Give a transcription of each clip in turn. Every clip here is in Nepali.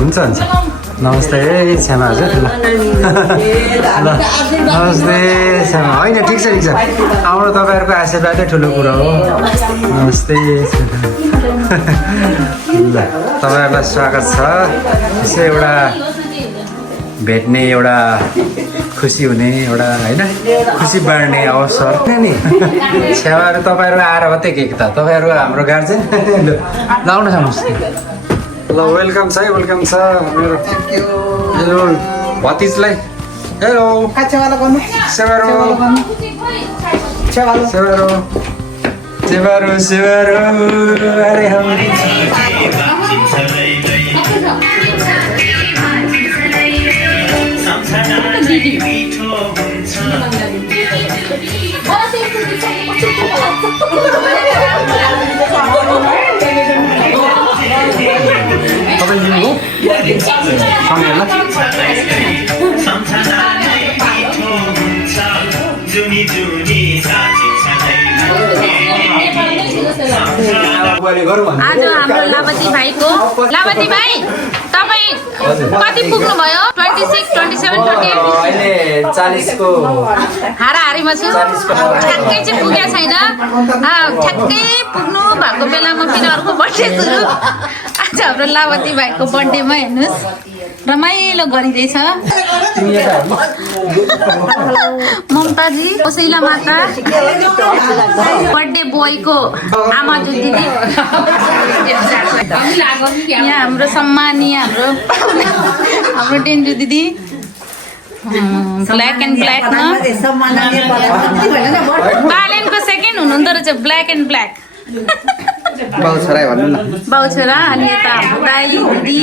हुन्छ हुन्छ नमस्ते क्षमा हजुर ल नमस्ते क्षमा होइन ठिक छ हाम्रो तपाईँहरूको आशीर्वादै ठुलो कुरो हो नमस्ते ल तपाईँहरूलाई स्वागत छ यसो एउटा भेट्ने एउटा खुसी हुने एउटा होइन खुसी बाँड्ने अवसर नि छेवाहरू तपाईँहरू आएर मात्रै के त तपाईँहरू हाम्रो गार्जेन ल आउनुहोस् आउनुहोस् ल वेलकम छ मेरो हेलो भतिजलाई हेलो सेवारो अरे आज हाम्रो लावती भाइको लावती भाइ तपाईँ कति पुग्नु भयो 26, 27, 28 40को हाराहारीमा छु ठ्याक्कै चाहिँ पुगेको छैन ठ्याक्कै पुग्नु भएको बेलामा फेरि अर्को बर्थडे सुरु आज हाम्रो लावती भाइको बर्थडेमा हेर्नुहोस् रमाइलो गरिँदैछ ममताजी कसैला माता बर्थडे बोयको आमा जो दिदी यहाँ हाम्रो सम्मानीय हाम्रो डेन्जु दिदी ब्ल्याक एन्ड ब्ल्याकमा बालेनको सेकेन्ड हुनुहुँदो रहेछ ब्ल्याक एन्ड ब्ल्याक बाउ छोरा अनि यता हाम्रो दाइ दिदी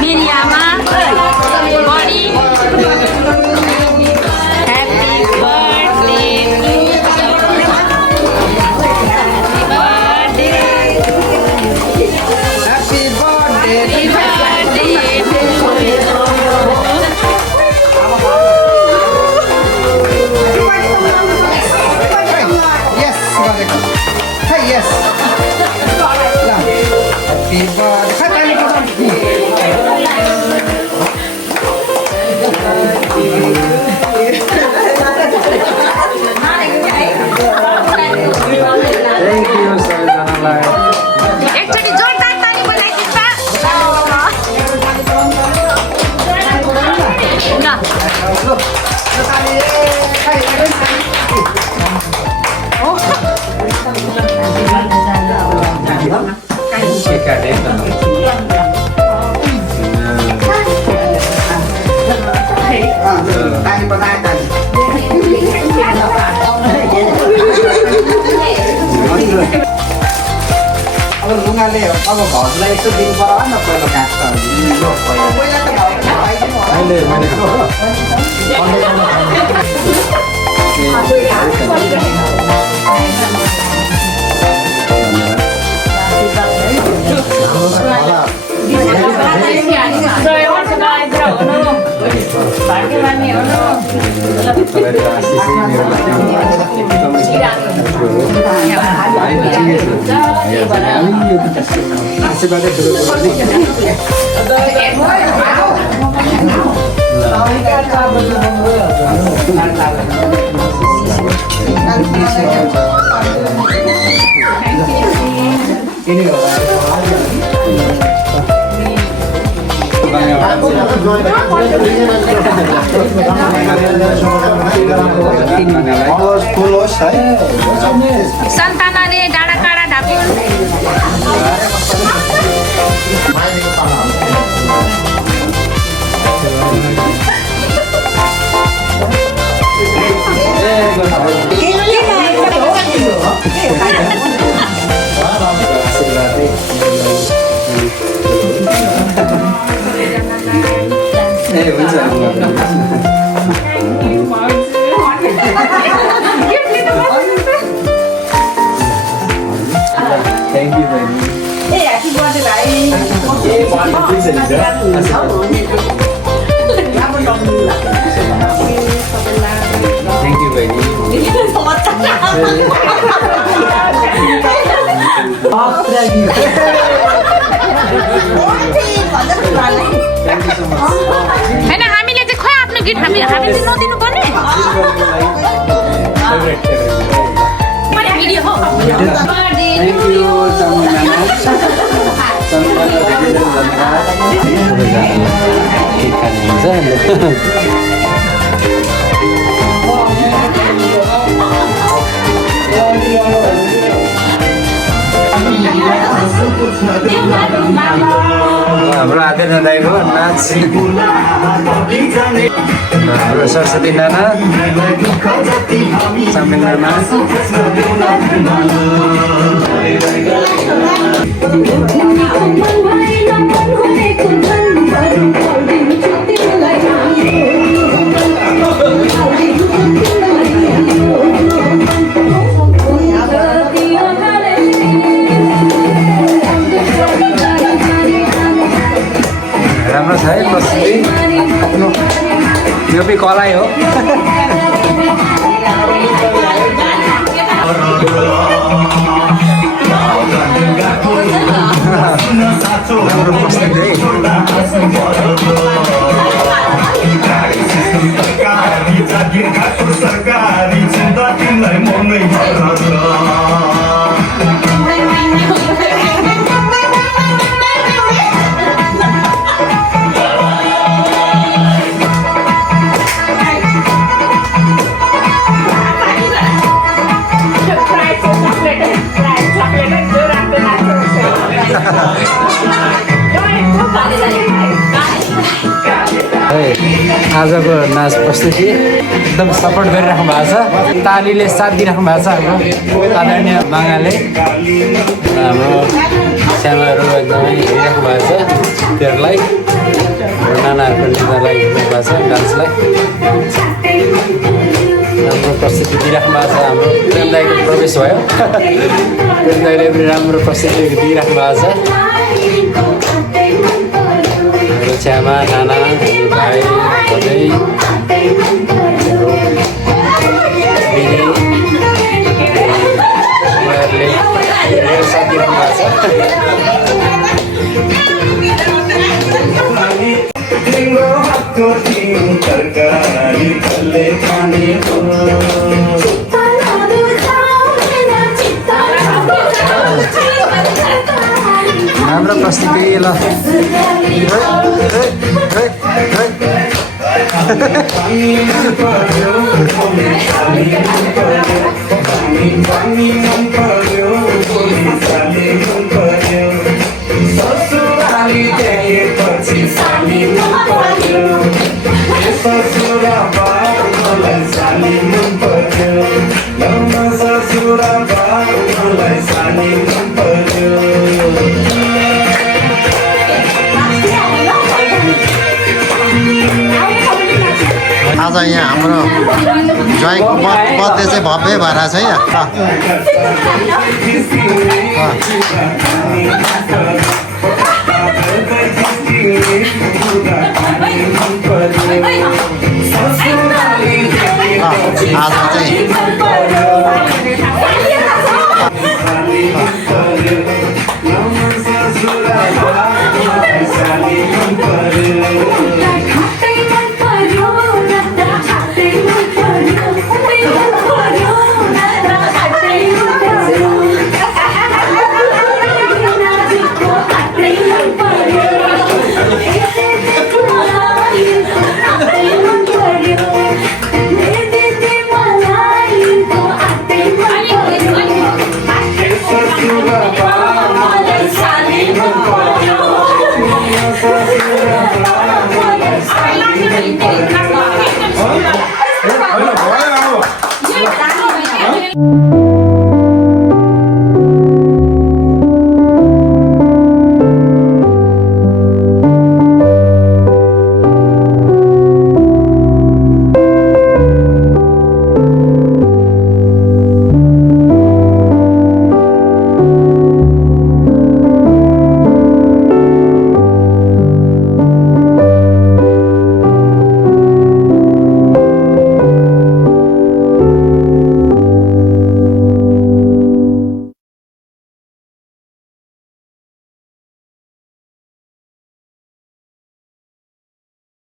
मेरी आमा बडी अब लुगाले अब घरलाई यसो दिनु पर्यो नि पहिला सन्तानाले डाँडा काँडा ढाक्यो Thank you, baby. Hey, happy birthday, bhai. Thank you, baby. Oh, gift हामीले नदिनु पर्ने थ्याङ्क यू हाम्रो आदित्य दाईको नाच हाम्रो सरस्वती नाना चामिङ नाना राम्रो छ है प्रस्तुति आफ्नो यो पनि कलै हो राम्रो प्रस्तुति है सरकारी चिन्ता तिमीलाई मनै आजको नाच प्रस्तुति एकदम सपोर्ट गरिराख्नु भएको छ तालीले साथ दिइराख्नु भएको छ हाम्रो आदरणीय मागाले हाम्रो सामाहरू एकदमै हेरिराख्नु भएको छ तिनीहरूलाई हाम्रो नानाहरूको नृत्यलाई हेर्नु भएको छ डान्सलाई राम्रो प्रस्तुति दिइराख्नु भएको छ हाम्रो प्रेम दाईको प्रवेश भयो प्रेम दाईले पनि राम्रो प्रस्तुति दिइराख्नु भएको छ छ्यामा नाना भाइ भदै उनीहरूले साथ दिनु भएको छ राम्रो प्रस्तुति ल आज यहाँ हाम्रो ज्वाइँको बर्थडे चाहिँ भव्य भएर छ यहाँ आज चाहिँ Thank you.